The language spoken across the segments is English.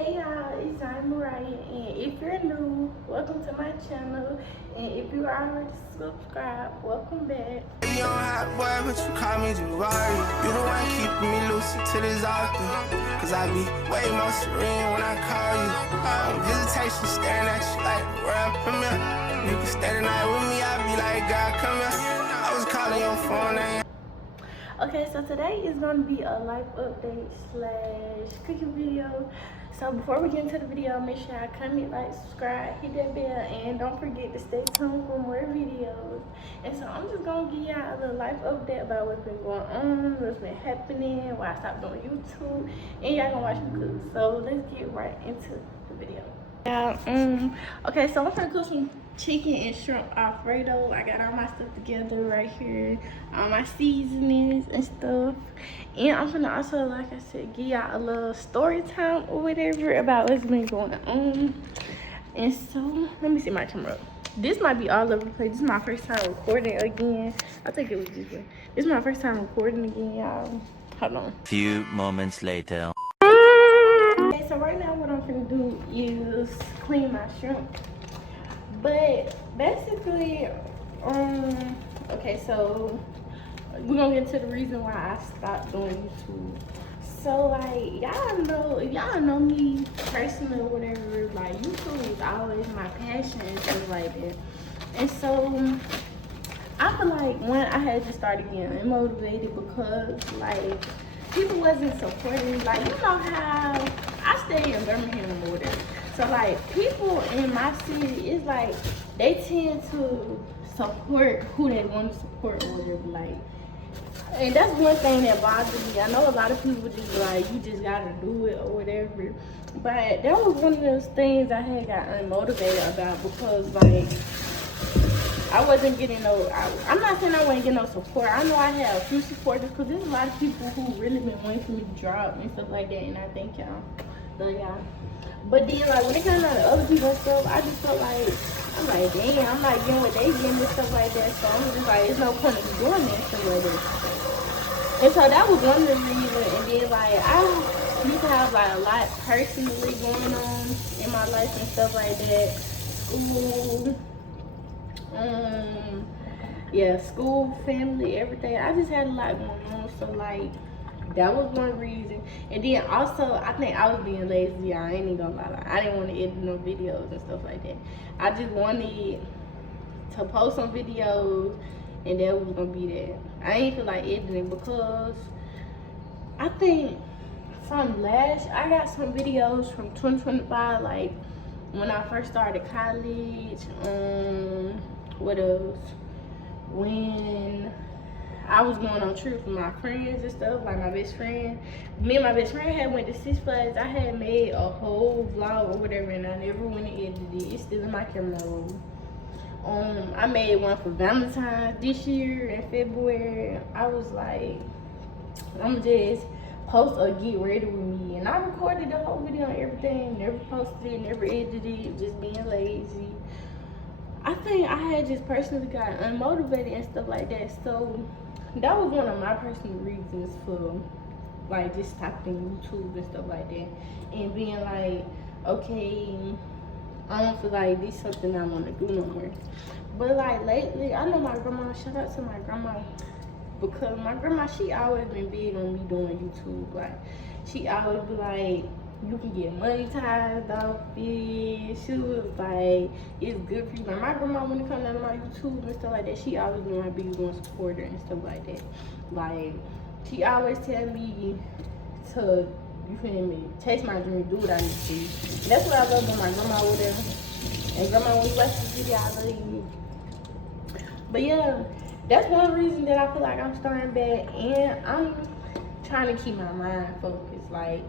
Hey y'all, it's Mariah, and if you're new, welcome to my channel, and if you are already subscribed, welcome back. You don't have boy, but you call me Jabari. You the one keeping me lucid to this often. Cause I be way more serene when I call you. On visitation, staring at you like the world premiere. You can stay the night with me, I be like, God, come here. I was calling your phone, ain't. Okay, so today is going to be a life update / cooking video. So before we get into the video, make sure I comment, like, subscribe, hit that bell, and don't forget to stay tuned for more videos. And so I'm just going to give y'all a little life update about what's been going on, what's been happening, why I stopped doing YouTube, and y'all gonna watch me cook. So let's get right into the video. Okay, so I'm gonna cook some chicken and shrimp alfredo. I got all my stuff together right here, all my seasonings and stuff, and I'm gonna also, like I said, give y'all a little story time or whatever about what's been going on. And so let me see my camera up. This might be all over the place. This is my first time recording again. I think it was this way. This is my first time recording again, y'all. Hold on. Few moments later. Okay, so right now what I'm gonna do is clean my shrimp. But basically, okay, so we're gonna get to the reason why I stopped doing YouTube. So like y'all know me personally or whatever, like YouTube is always my passion and stuff like that. And so I feel like when I had to start again motivated because like people wasn't supporting me. Like, you know how I stay in Birmingham or whatever. So like people in my city, it's like they tend to support who they want to support or whatever. Like, and that's one thing that bothers me. I know a lot of people just like, you just gotta do it or whatever. But that was one of those things I had got unmotivated about because like I wasn't getting no, I'm not saying I wasn't getting no support. I know I had a few supporters because there's a lot of people who really been waiting for me to drop and stuff like that, and I thank y'all. Love y'all. But then like when it comes down to other people and stuff, I just felt like, I'm like, damn, I'm not getting what they getting and stuff like that. So I'm just like, there's no point in doing that and stuff like that. And so that was one of the reasons. And then like I used to have like a lot personally going on in my life and stuff like that. School, yeah, school, family, everything. I just had a lot going on. So like that was one reason. And then also I think I was being lazy. I ain't even gonna lie. I didn't want to edit no videos and stuff like that. I just wanted to post some videos and that was gonna be that. I ain't feel like editing because I think I got some videos from 2025, like when I first started college. What else? When I was going on trips with my friends and stuff, like my best friend. Me and my best friend had went to Six Flags. I had made a whole vlog or whatever, and I never went and edited it. It's still in my camera roll. I made one for Valentine's this year in February. I was like, I'm just post or get ready with me, and I recorded the whole video and everything. Never posted it, never edited it, just being lazy. I think I had just personally got unmotivated and stuff like that. So that was one of my personal reasons for like just stopping YouTube and stuff like that, and being like, okay, I don't feel like this is something I want to do no more. But like lately, I know my grandma, shout out to my grandma, because my grandma, she always been big on me doing YouTube. Like she always be like, you can get monetized off it. She was like, it's good for you. Like my grandma, when it comes down to my YouTube and stuff like that, she always been my biggest one supporter and stuff like that. Like she always tell me to, you feel me, chase my dream, do what I need to do. And that's what I love about my grandma over there. And grandma, when you watch this video, I love you. But yeah, that's one reason that I feel like I'm starting back, and I'm trying to keep my mind focused. Like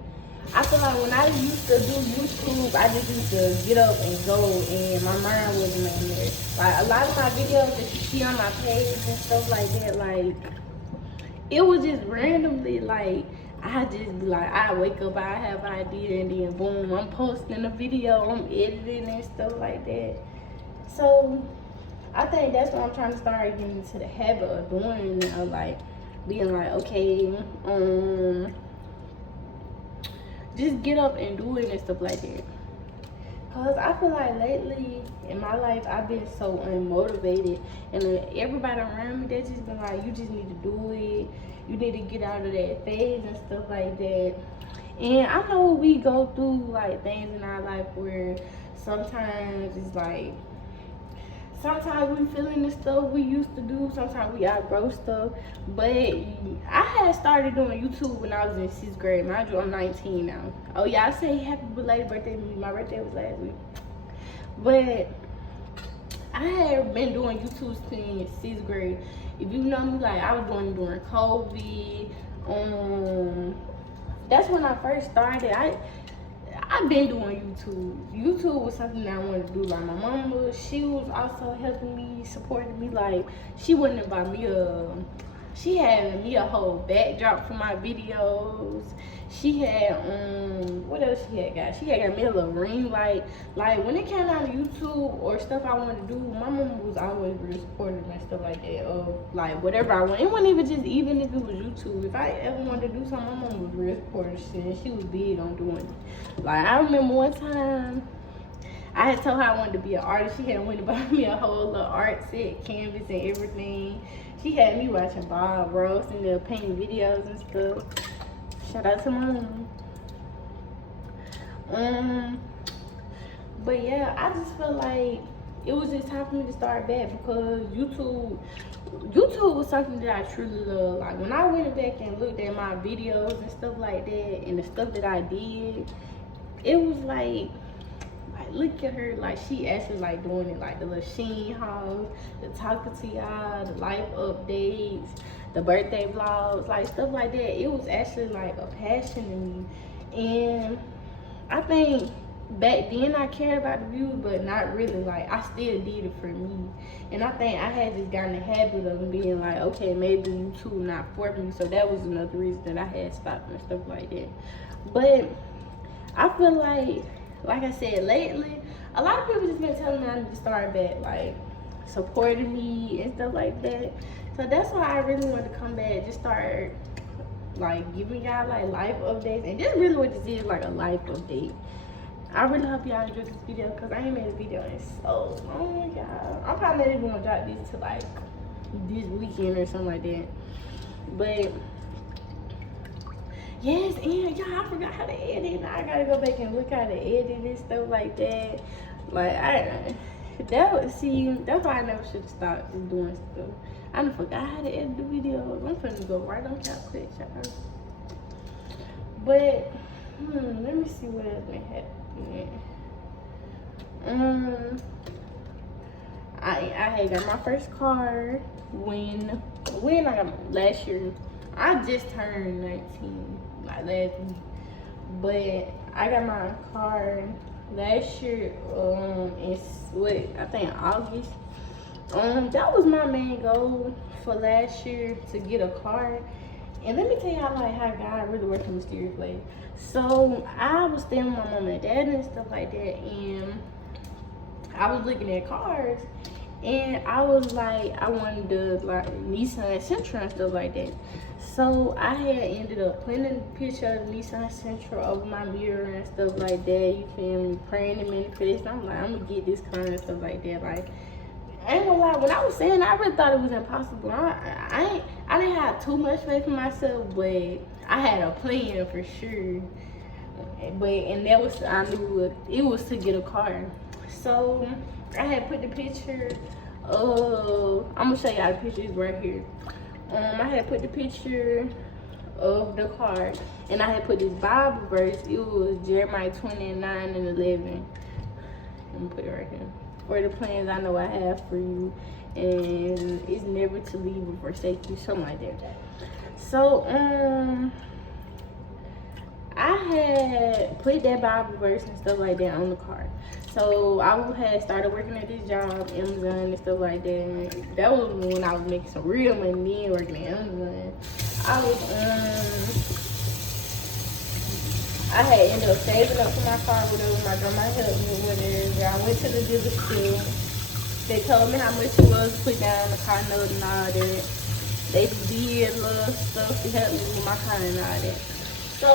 I feel like when I used to do YouTube, I just used to get up and go, and my mind wasn't in there. Like a lot of my videos that you see on my page and stuff like that, like it was just randomly, like I just be like, I wake up, I have an idea, and then boom, I'm posting a video, I'm editing and stuff like that. So I think that's what I'm trying to start getting into the habit of doing now, like being like, okay, just get up and do it and stuff like that. Cause I feel like lately in my life I've been so unmotivated, and everybody around me they just been like, you just need to do it. You need to get out of that phase and stuff like that. And I know we go through like things in our life where sometimes it's like, sometimes we feeling the stuff we used to do, sometimes we outgrow stuff. But I had started doing YouTube when I was in 6th grade. Mind you, I'm 19 now. Oh yeah, I say happy belated birthday to me. My birthday was last week. But I had been doing YouTube since 6th grade. If you know me, like I was doing during COVID. That's when I first started. I've been doing YouTube. YouTube was something that I wanted to do. Like my mama, she was also helping me, supporting me. Like she wouldn't buy me she had me a whole backdrop for my videos. She had what else she had got? She had got me a little ring light. Like when it came out of YouTube or stuff I wanted to do, my mama was always real supportive and stuff like that. Like whatever I want. It wasn't even if it was YouTube. If I ever wanted to do something, my mama was real supportive. She was big on doing it. Like I remember one time I had told her I wanted to be an artist. She had went to buy me a whole little art set, canvas and everything. She had me watching Bob Ross and the painting videos and stuff. Shout out to my mom. But yeah, I just feel like it was just time for me to start back, because YouTube was something that I truly love. Like when I went back and looked at my videos and stuff like that, and the stuff that I did, it was like look at her, like she actually like doing it, like the little Sheen hauls, the talking to y'all, the life updates, the birthday vlogs, like stuff like that. It was actually like a passion to me. And I think back then I cared about the views, but not really. Like I still did it for me. And I think I had just gotten the habit of being like, okay, maybe YouTube not for me. So that was another reason that I had stopped and stuff like that. But I feel like I said, lately, a lot of people just been telling me I need to start back, like supporting me and stuff like that. So that's why I really want to come back, just start like giving y'all like life updates. And this really what this is, like a life update. I really hope y'all enjoyed this video, because I ain't made a video in so long, y'all. I'm probably not even gonna drop this to like this weekend or something like that. But yes, and y'all, I forgot how to edit. Now I gotta go back and look how to edit and stuff like that. Like that's why I never should have stopped doing stuff. I done forgot how to edit the videos. I'm finna go right on CapCut, y'all. But let me see what else been happening. I had got my first car when I got last year. I just turned 19 like last week, but I got my car last year in I think August. That was my main goal for last year, to get a car. And let me tell y'all like how God really works in mysterious ways. So I was staying with my mom and dad and stuff like that, and I was looking at cars, and I was like, I wanted the like Nissan Sentra and stuff like that. So I had ended up putting a picture of the Nissan Sentra over my mirror and stuff like that. You feel me? Praying to manifest. I'm like, I'm gonna get this car and stuff like that. Like, I ain't gonna lie, when I was saying, I really thought it was impossible. I didn't have too much faith in myself, but I had a plan for sure. And that was, I knew it was to get a car. So I had put the picture of, I'm gonna show y'all the pictures right here. I had put the picture of the car, and I had put this Bible verse. It was Jeremiah 29:11. Let me put it right here. For the plans I know I have for you, and it's never to leave or forsake you, something like that. So I had put that Bible verse and stuff like that on the car. So I had started working at this job, Amazon and stuff like that. That was when I was making some real money, working at Amazon. I had ended up saving up for my car, whatever. My grandma helped me with whatever. I went to the dealer still. They told me how much it was to put down the car note and all that. They did little stuff to help me with my car and all that. So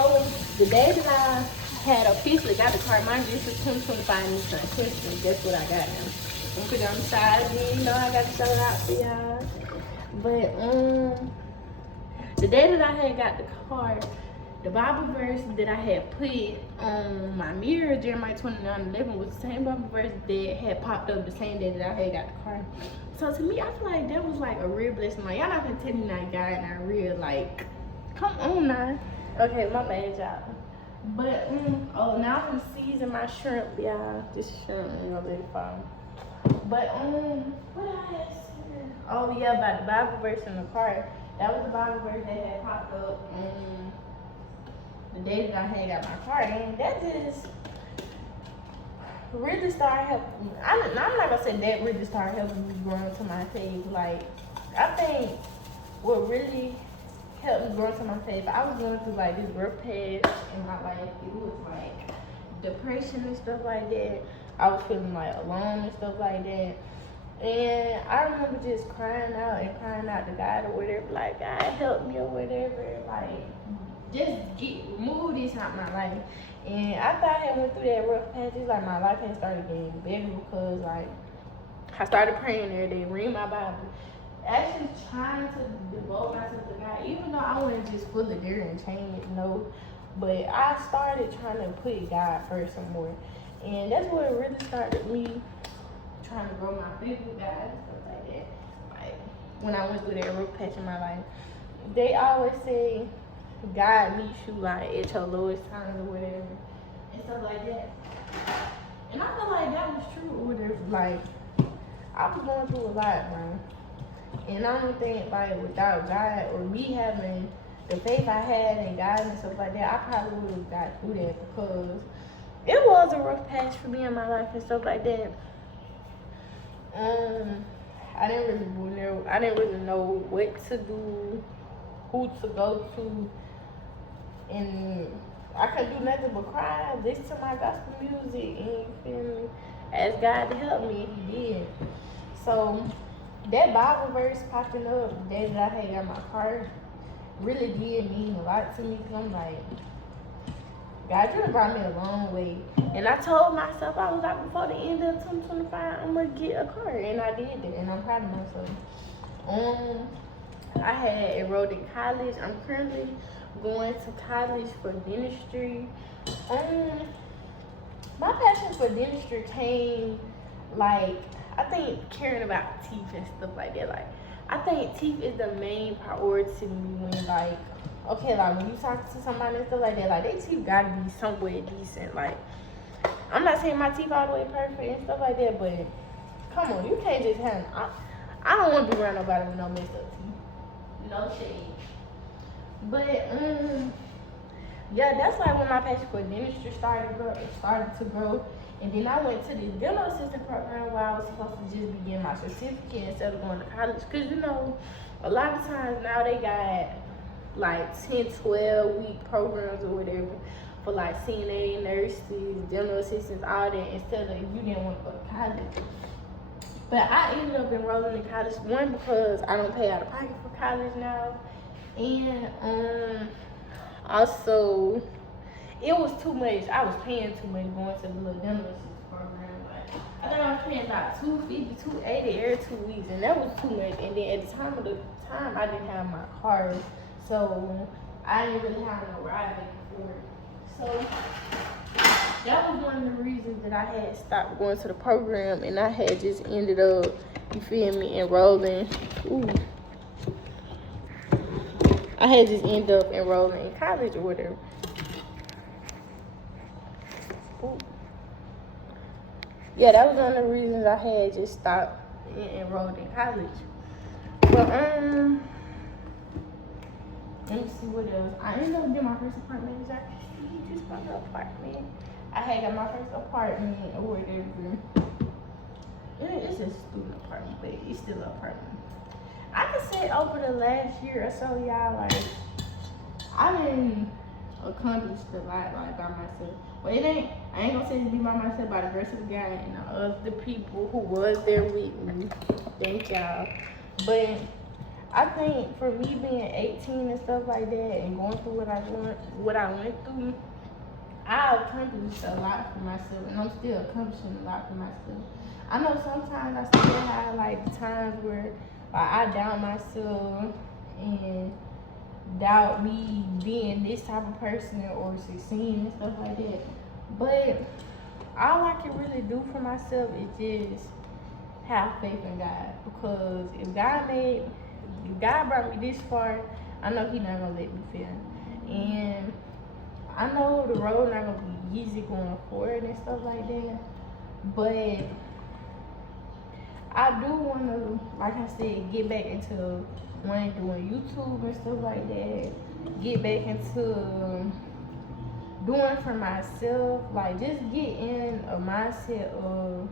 the day that I had officially got the car, mind you, this is 2025 Nissan Sentra. Guess what I got now? I'm gonna put it on the side again. You know I got to show it out for y'all. But the day that I had got the car, the Bible verse that I had put on my mirror, Jeremiah 29:11, was the same Bible verse that had popped up the same day that I had got the car. So to me, I feel like that was like a real blessing. Like, y'all not gonna tell me that God not real. Like, come on now. Okay, my bad, y'all. But oh, now I'm seasoning my shrimp, y'all. This shrimp ain't gonna let it fall. But what I had said? Oh yeah, about the Bible verse in the car. That was the Bible verse that had popped up the day that I had got my car, and that just really started helping me. I'm not gonna say that really started helping me grow into my faith. Like, I think what really helped me grow into my faith, I was going through like this rough patch in my life. It was like depression and stuff like that. I was feeling like alone and stuff like that. And I remember just crying out to God or whatever, like, God help me or whatever, like, just remove this out of my life. And after I had went through that rough patch, it's like my life had started getting better because, like, I started praying every day, reading my Bible, actually trying to devote myself to God, even though I wasn't just full of dirt and change, no. But I started trying to put God first some more. And that's what really started me trying to grow my faith with God and stuff like that. Like, when I went through that rough patch in my life, they always say God meets you like at your lowest times or whatever and stuff like that. And I feel like that was true or whatever. Like, I was going through a lot, man. And I don't think, like, without God or me having the faith I had in God and stuff like that, I probably would have got through that, because it was a rough patch for me in my life and stuff like that. I didn't really know what to do, who to go to, and I couldn't do nothing but cry, listen to my gospel music, and you feel me, ask God to help me, and He did. So that Bible verse popping up the day that I had got my car really did mean a lot to me, because I'm like, God, you done brought me a long way. And I told myself, I was like, before the end of 2025, I'm going to get a car. And I did that, and I'm proud of myself. I had enrolled in college. I'm currently going to college for dentistry. My passion for dentistry came, like, I think caring about teeth and stuff like that. Like, I think teeth is the main priority to me when, like, okay, like, when you talk to somebody and stuff like that, like, their teeth gotta be somewhere decent. Like, I'm not saying my teeth all the way perfect and stuff like that, but come on, you can't just have, I don't want to be around nobody with no messed up teeth. No shade. But, yeah, that's like when my passion for dentistry started to grow. And then I went to the dental assistant program where I was supposed to just be getting my certificate instead of going to college. Because, you know, a lot of times now they got like 10, 12-week programs or whatever for like CNA, nurses, dental assistants, all that, instead of you didn't want to go to college. But I ended up enrolling in college, one, because I don't pay out of pocket for college now, and also it was too much. I was paying too much going to the little dental assistant program. Like, I think I was paying about $250, $280 every 2 weeks, and that was too much. And then at the time I didn't have my car. So I didn't really have no ride back and forth. So that was one of the reasons that I had stopped going to the program, and I had just ended up, you feel me, enrolling. I had just ended up enrolling in college or whatever. Yeah, that was one of the reasons I had just stopped enrolled in college. But let me see what else. I ended up getting my first apartment. As I can see, just my apartment. I had got my first apartment or whatever. It's a student apartment, but it's still an apartment. I can say over the last year or so, y'all, like, I done accomplished a lot, like, by myself. Well, I ain't gonna say to be by myself, by the grace of God and the other people who was there with me. Thank y'all. But I think for me being 18 and stuff like that and going through what I went through, I accomplished a lot for myself, and I'm still accomplishing a lot for myself. I know sometimes I still have like the times where like, I doubt myself and doubt me being this type of person or succeeding and stuff like that. But all I can really do for myself is just have faith in God, because if God brought me this far, I know He not gonna let me fail. And I know the road not gonna be easy going forward and stuff like that, but I do wanna, like I said, get back into doing YouTube and stuff like that. Get back into doing for myself, like just get in a mindset of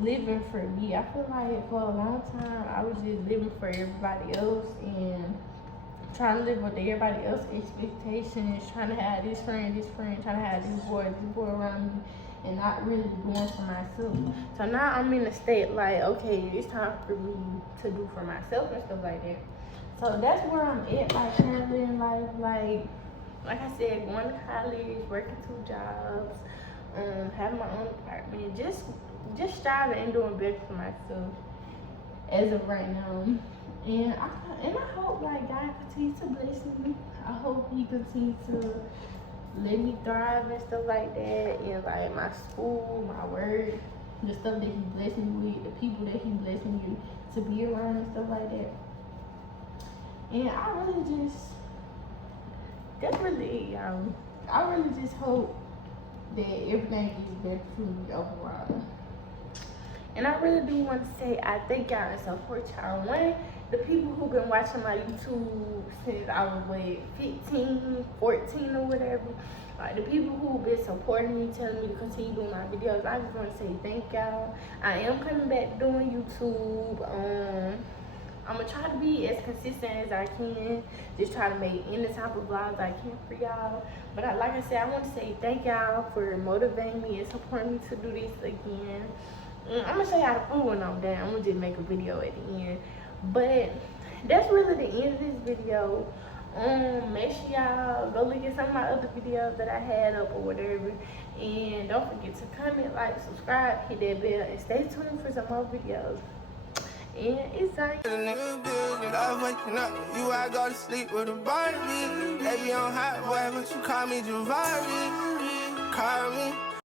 living for me. I feel like for a long time I was just living for everybody else and trying to live with everybody else's expectations, trying to have this friend, trying to have this boy around me, and not really doing for myself. So now I'm in a state like, okay, it's time for me to do for myself and stuff like that. So that's where I'm at, like currently in life, like I said, going to college, working 2 jobs, having my own apartment, just striving and doing better for myself as of right now. And I hope like God continues to bless me. I hope He continues to let me thrive and stuff like that. And like my school, my work, the stuff that He blessed me with, the people that He blessed me to be around and stuff like that. And I really just, that's really it, y'all. I really just hope that everything gets better for me overall. And I really do want to say I thank y'all and support y'all. One, the people who've been watching my YouTube since I was 15, 14 or whatever. Like the people who've been supporting me, telling me to continue doing my videos. I just want to say thank y'all. I am coming back doing YouTube. I'm gonna try to be as consistent as I can. Just try to make any type of vlogs I can for y'all. But like I said, I want to say thank y'all for motivating me and supporting me to do this again. I'm gonna show y'all the food when I'm done. I'm gonna just make a video at the end. But that's really the end of this video. Make sure y'all go look at some of my other videos that I had up or whatever. And don't forget to comment, like, subscribe, hit that bell, and stay tuned for some more videos. And it's like Love waking up, you I go to sleep with a Barbie. Baby, I'm hot, boy, but you call me Javari. Call me.